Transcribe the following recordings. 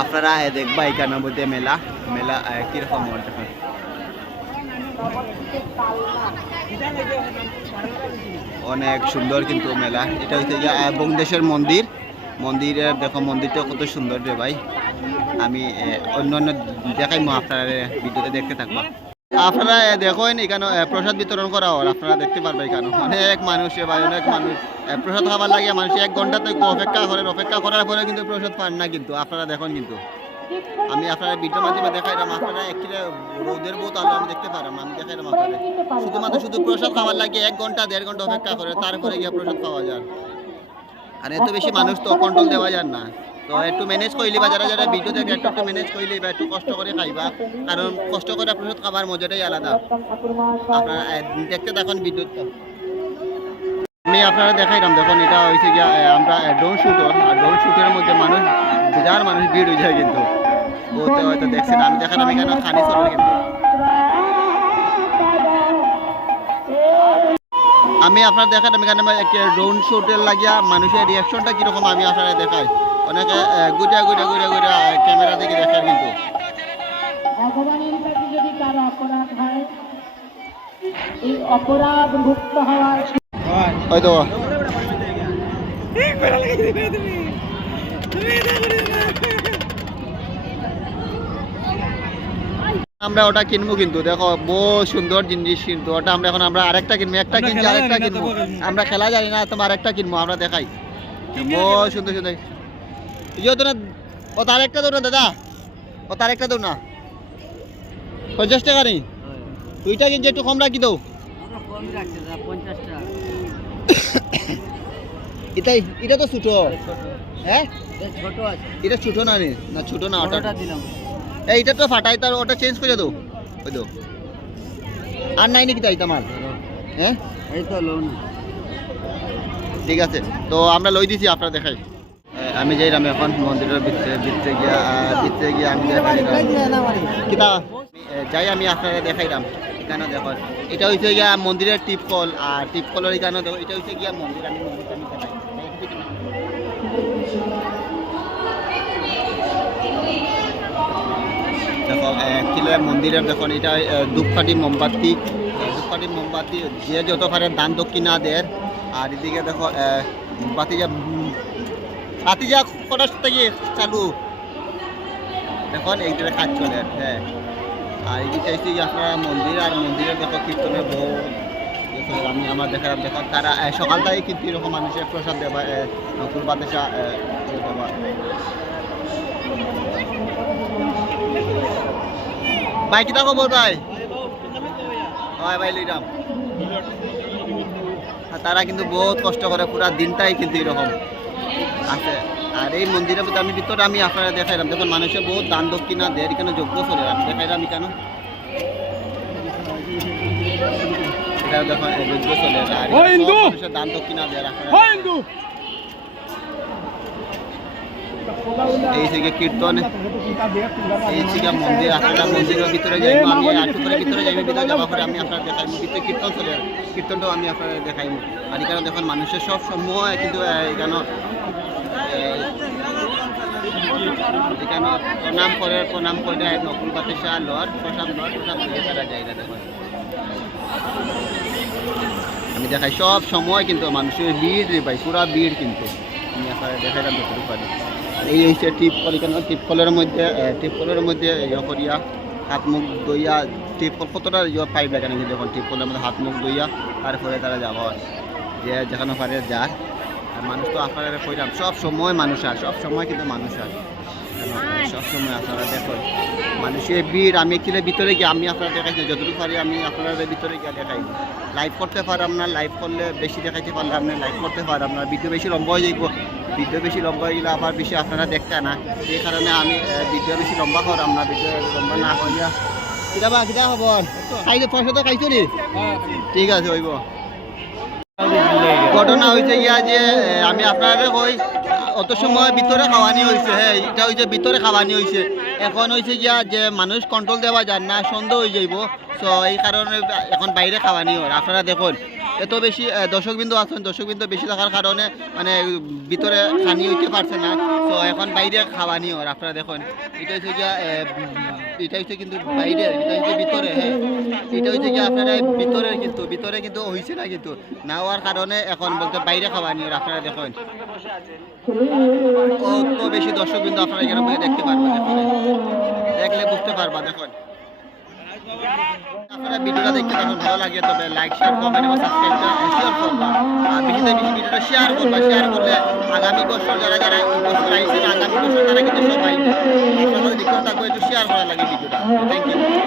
আপনারা এ, দেখবা এখানের মধ্যে মেলা মেলা কীরকম কীরকম হয়? অনেক সুন্দর কিন্তু মেলা। এটা হচ্ছে যে আহ, বঙ্গদেশের মন্দির। মন্দিরের দেখো মন্দিরটা কত সুন্দর রে ভাই। আমি অন্য অন্য দেখাইমো আপনারা ভিডিওতে দেখতে থাকবা। আপনারা দেখেন এখানে প্রসাদ বিতরণ করা হয় আপনারা দেখতে পারবেন এখানে অনেক মানুষ এ ভাই, অনেক মানুষ। প্রসাদ খাবার লাগে মানুষ এক ঘণ্টা তো অপেক্ষা করেন, অপেক্ষা করার পরে কিন্তু প্রসাদ পান না কিন্তু, আপনারা দেখেন কিন্তু। আমি আপনারা ভিডিও মাধ্যমে দেখাইলাম, আপনারা একটি রোদের বহুত আলো আমি দেখতে পারাম আমি দেখাইলাম আপনাদের। শুধুমাত্র শুধু প্রসাদ খাবার লাগে, এক ঘণ্টা, দেড় ঘণ্টা অপেক্ষা করে তারপরে গিয়ে প্রসাদ পাওয়া যায়। আর এত বেশি মানুষ তো কন্ট্রোল দেওয়া যায় না। একটু ম্যানেজ করলি যারা একটু ম্যানেজ করলি বা একটু কষ্ট করে খাইবা। কারণ কষ্ট করে প্রসাদ খাবার মজাটাই আলাদা। আপনারা দেখতে ভিডিওটা আমি আপনারা দেখাইলাম, দেখুন, এটা হয়েছে গিয়া আমরা ড্রোন শুটর আর মধ্যে মানুষ মানুষ ভিড় হয়ে যায় কিন্তু ওতে হয়তো দেখছেন, আমি দেখালাম এখানে খানি চলে কিন্তু। আমি আপনার এখানে ড্রোন লাগিয়া মানুষের রিয়াকশনটা কীরকম আমি আপনারা দেখাই। অনেকে গুজা গুজা গুজা গুজা ক্যামেরা থেকে দেখার কিন্তু। ভগবানের কাছে যদি কারও অপরাধ হয় এই অপরাধ মুক্ত হওয়ার হয়তো আমরা ওটা কিনবো কিন্তু দেখো বহু সুন্দর জিনিস কিন্তু ওটা আমরা এখন আমরা আরেকটা কিনবো একটা কিনছি আরেকটা কিনবো। আমরা খেলা জানি না তোমার আরেকটা কিনবো আমরা দেখাই। বহু সুন্দর সুন্দর। ইয়ে তো না ও তার একটা দৌড় না দাদা। ও তার একটা দৌড় না পঞ্চাশ টাকা নেই। দুইটা কিনছি একটু কম রাখি দাও। এটাই এটা তো ছোট। হ্যাঁ? এটা ছোট না রে না ছোট না ওটা। দিলাম এই এটা তো ফাটাই তার ওটা চেঞ্জ করে দাও। ওই দাও। আর নাই নাকি তাই তোমার হ্যাঁ? এই তো লোন ঠিক আছে তো আমরা লই দিছি আপনারা দেখাই। আমি যাই যাইলাম এখন মন্দিরের ভিতরে ভিতরে গিয়া ভিতরে গিয়া আমি কিতা? যাই আমি আপনারা দেখাইলাম এখানে দেখো, এটা হইছে গিয়া মন্দিরের টিপ কল, আর টিপ কলের এখানে দেখো, এটা হইছে গিয়া মন্দির, আমি দেখো কিলে মন্দিরের দেখুন এটা ধূপকাঠি মোমবাতি। ধূপকাঠি মোমবাতি, যে যত পারে দান দক্ষিণা দেয় আর এদিকে দেখো বাতি যা কটার থেকে চালু? দেখুন এইদিকে কাজ চলে হ্যাঁ। আর এই চাইছি আপনারা মন্দির আর মন্দিরে দেখো কীর্তনের দেখো, আমি আমার তারা সকাল কিন্তু এরকম মানুষের প্রসাদ নকুল বাতাসা দেবা ভাই কিতা খবর ভাই? হয় ভাই লইলাম। তারা কিন্তু বহুত কষ্ট করে পুরা দিনটাই কিন্তু এরকম। আছে। আর এই মন্দিরের আমি ভিতরে আমি আপনারা দেখাইলাম। দেখুন মানুষের বহুত দান দক্ষিণা দেয় এখানে যোগ্য চলে আমি দেখাইলাম কেন এটা দেখুন এই যোগ্য চলে আর এখানে সব মানুষের দান দক্ষিণা দেয় আপনারা এই থেকে কীর্তন এই থেকে মন্দির আপনারা মন্দিরের ভিতরে যাইব আমি আটু করে ভিতরে যাইব ভিতরে যাওয়ার পরে আমি আপনার দেখাইব। ভিতরে কীর্তন চলে কীর্তনটাও আমি আপনার দেখাইব। আর এখানে দেখুন মানুষের সব সময় কিন্তু এখানে এখানে প্রণাম করে প্রণাম করে নকুল বাতিসা লর প্রসাদ লর প্রসাদ দিয়ে তারা যায় না আমি দেখাই সব সময় কিন্তু মানুষের ভিড় রে ভাই, পুরা ভিড় কিন্তু। আমি আপনারা দেখাইলাম যতটুকু পারি এই হচ্ছে টিপ কল, এখানে টিপ কলের মধ্যে টিপ কলের মধ্যে ইয়ে করিয়া হাত মুখ দইয়া টিপ কল কতটা ইয়ে পাইপ লাগানো কিন্তু যখন টিপ কলের মধ্যে হাত মুখ দইয়া তারপরে তারা যাওয়া হয়। যে যেখানে পারে যায়। মানুষ তো আপনারা কইলাম সব সময় মানুষ আর সব সময় কিন্তু মানুষ আর সব সময় আপনারা দেখুন মানুষের ভিড় আমি কিলে ভিতরে গিয়ে আমি আপনারা দেখাইছি যতটুকু পারি আমি আপনাদের ভিতরে গিয়ে দেখাই। লাইভ করতে পারলাম না লাইভ করলে বেশি দেখাইতে পারলাম না লাইভ করতে পারলাম না ভিডিও বেশি লম্বা হয়ে যাইব। ভিডিও বেশি লম্বা হয়ে গেলে আবার বেশি আপনারা দেখতে না। সেই কারণে আমি ভিডিও বেশি লম্বা করাম না ভিডিও লম্বা না করিয়া। কিতা বা কিতা খবর? খাইছো পয়সা তো খাইছো নি? ঠিক আছে হইব। ঘটনা হয়েছে ইয়া যে আমি আপনারা কই অত সময় ভিতরে খাওয়ানি হয়েছে হ্যাঁ এটা হয়েছে ভিতরে খাওয়ানি হয়েছে এখন হয়েছে গিয়া যে মানুষ কন্ট্রোল দেওয়া যান না সন্দেহ হয়ে যাইব। সো এই কারণে এখন বাইরে খাওয়ানি হয়। আপনারা দেখুন এত বেশি দর্শকবিন্দু আছেন দর্শকবিন্দু বেশি থাকার কারণে মানে ভিতরে খানি হইতে পারছে না। তো এখন বাইরে খাওয়ানি হয় আপনারা দেখুন। এটা হচ্ছে এ, এটা হচ্ছে কিন্তু বাইরে, এটা হচ্ছে ভিতরে হ্যাঁ। এটা হচ্ছে কি আপনারা ভিতরে কিন্তু ভিতরে কিন্তু হয়েছে না কিন্তু, না হওয়ার কারণে এখন বলতে বাইরে খাওয়া নিয়ে আপনারা দেখেন। কত বেশি দর্শক কিন্তু আপনারা এখানে দেখতে পারবেন, দেখলে বুঝতে পারবা, দেখুন। আপনারা ভিডিওটা দেখতে যখন ভালো লাগে তবে লাইক শেয়ার কমেন্ট এবং সাবস্ক্রাইব শেয়ার করবা আর বেশি ভিডিওটা শেয়ার করবা শেয়ার করলে আগামী বছর যারা যারা বছর আগামী বছর তারা কিন্তু সবাই সাথে রিকোয়েস্ট থাকবে, একটু শেয়ার করা লাগে ভিডিওটা। থ্যাংক ইউ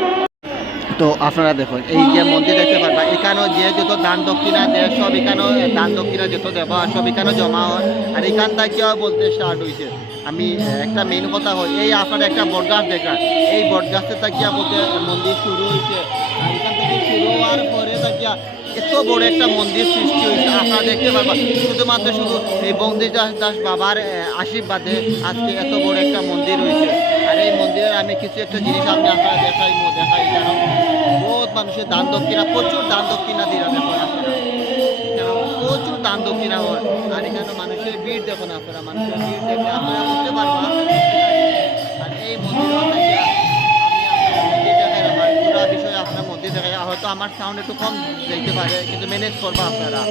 তো আপনারা দেখুন, এই যে মন্দির দেখতে পারবা এখানেও যে যত দান দক্ষিণা দেয়, সব এখানেও দান দক্ষিণা যত দেওয়া সব এখানেও জমা হয়। আর এখান থেকেও বলতে স্টার্ট হয়েছে আমি একটা মেন কথা হই, এই আপনার একটা বটগাছ দেখা এই বটগাছের তাকিয়া বলতে মন্দির শুরু হয়েছে আর এখান থেকে শুরু হওয়ার তাকিয়া এত বড় একটা মন্দির সৃষ্টি হয়েছে, আপনারা দেখতে পারবা শুধুমাত্র শুধু এই বন্দির দাস বাবার আশীর্বাদে আজকে এত বড় একটা মন্দির হয়েছে। আর এই মন্দিরের আমি কিছু একটা জিনিস আমি আপনারা দেখাই দেখাই, কারণ বহুত মানুষের দান দক্ষিণা, প্রচুর দান দক্ষিণা দিয়ে দেখুন আপনারা। প্রচুর দান দক্ষিণা হয়। আর এখানে মানুষের ভিড় দেখুন আপনারা, মানুষের ভিড় দেখলে আপনারা বুঝতে পারবা আর এই মন্দির হয়তো আমার সাউন্ড একটু কম দেখতে পারে কিন্তু ম্যানেজ করব আপনারা।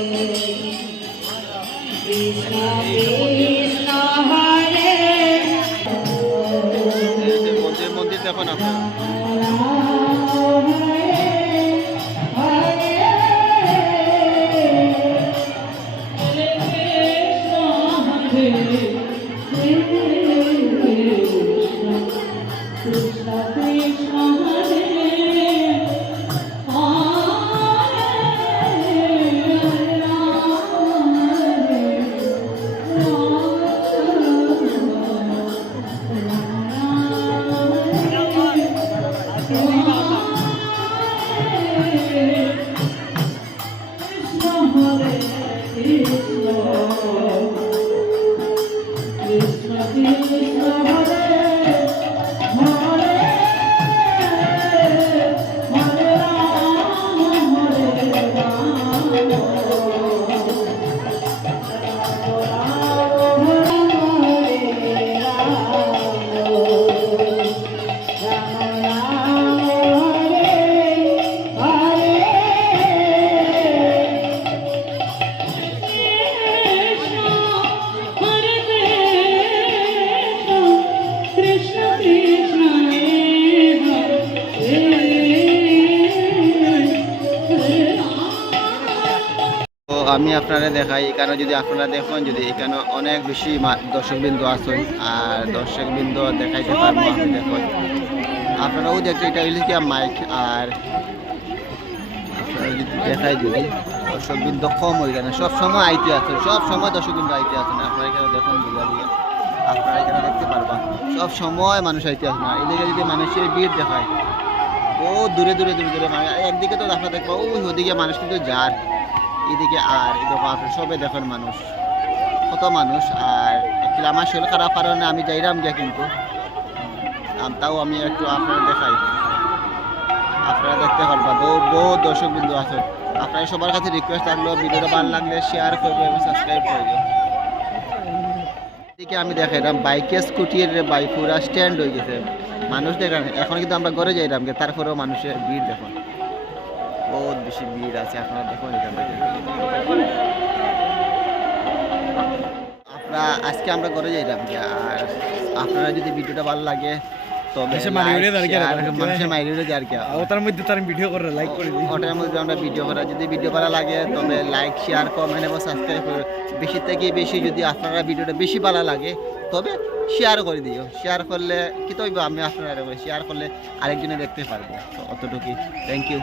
আমি আপনারা দেখাই এখানে যদি আপনারা দেখুন যদি এখানে অনেক বেশি দর্শকবৃন্দ আছেন আর দর্শকবৃন্দ দেখাইতে পারব আমি দেখুন। আপনারাও দেখতে এটা হইলে কি মাইক আর আপনারা যদি দেখাই যদি দর্শকবৃন্দ কম হয়ে গেলে সব সময় আইতে আছেন সব সময় দর্শকবৃন্দ আইতে আছেন আপনারা এখানে দেখুন বুঝা দিয়ে। আপনারা এখানে দেখতে পারবা সব সময় মানুষ আইতে আছেন আর এদিকে যদি মানুষের ভিড় দেখায় ও দূরে দূরে দূরে দূরে মানে একদিকে তো দেখা দেখব ওই ওদিকে মানুষ কিন্তু যার এদিকে আর এদিকে আপনার সবে দেখেন মানুষ, কত মানুষ। আর একটু আমার শরীর খারাপ কারণে আমি যাইরাম গিয়া কিন্তু তাও আমি একটু আপনারা দেখাই। আপনারা দেখতে পারবা বহু বহু দর্শক বিন্দু আছেন। আপনারা সবার কাছে রিকোয়েস্ট থাকল ভিডিওটা ভালো লাগলে শেয়ার করবে এবং সাবস্ক্রাইব করবে এদিকে আমি দেখাইলাম, বাইকে স্কুটির বাই পুরা স্ট্যান্ড হয়ে গেছে। মানুষ দেখেন, এখন কিন্তু আমরা ঘরে যাইলাম তারপরেও মানুষের ভিড় দেখুন। বহুত বেশি ভিড় আছে আপনারা দেখুন এখান থেকে। আপনারা আজকে আমরা ঘরে যাইলাম গে, আর আপনারা যদি ভিডিওটা ভালো লাগে ওটার মধ্যে তার ভিডিও করে লাইক করে দিই। ওটার মধ্যে আমরা ভিডিও করা যদি ভিডিও লাগে তবে লাইক শেয়ার কমেন্ট এবং সাবস্ক্রাইব করে বেশি থেকে বেশি যদি আপনারা ভিডিওটা বেশি ভালো লাগে তবে শেয়ার করে দিও। শেয়ার করলে কি তো আমি আপনারা শেয়ার করলে আরেকজনে দেখতে পারব তো অতটুকুই। Thank you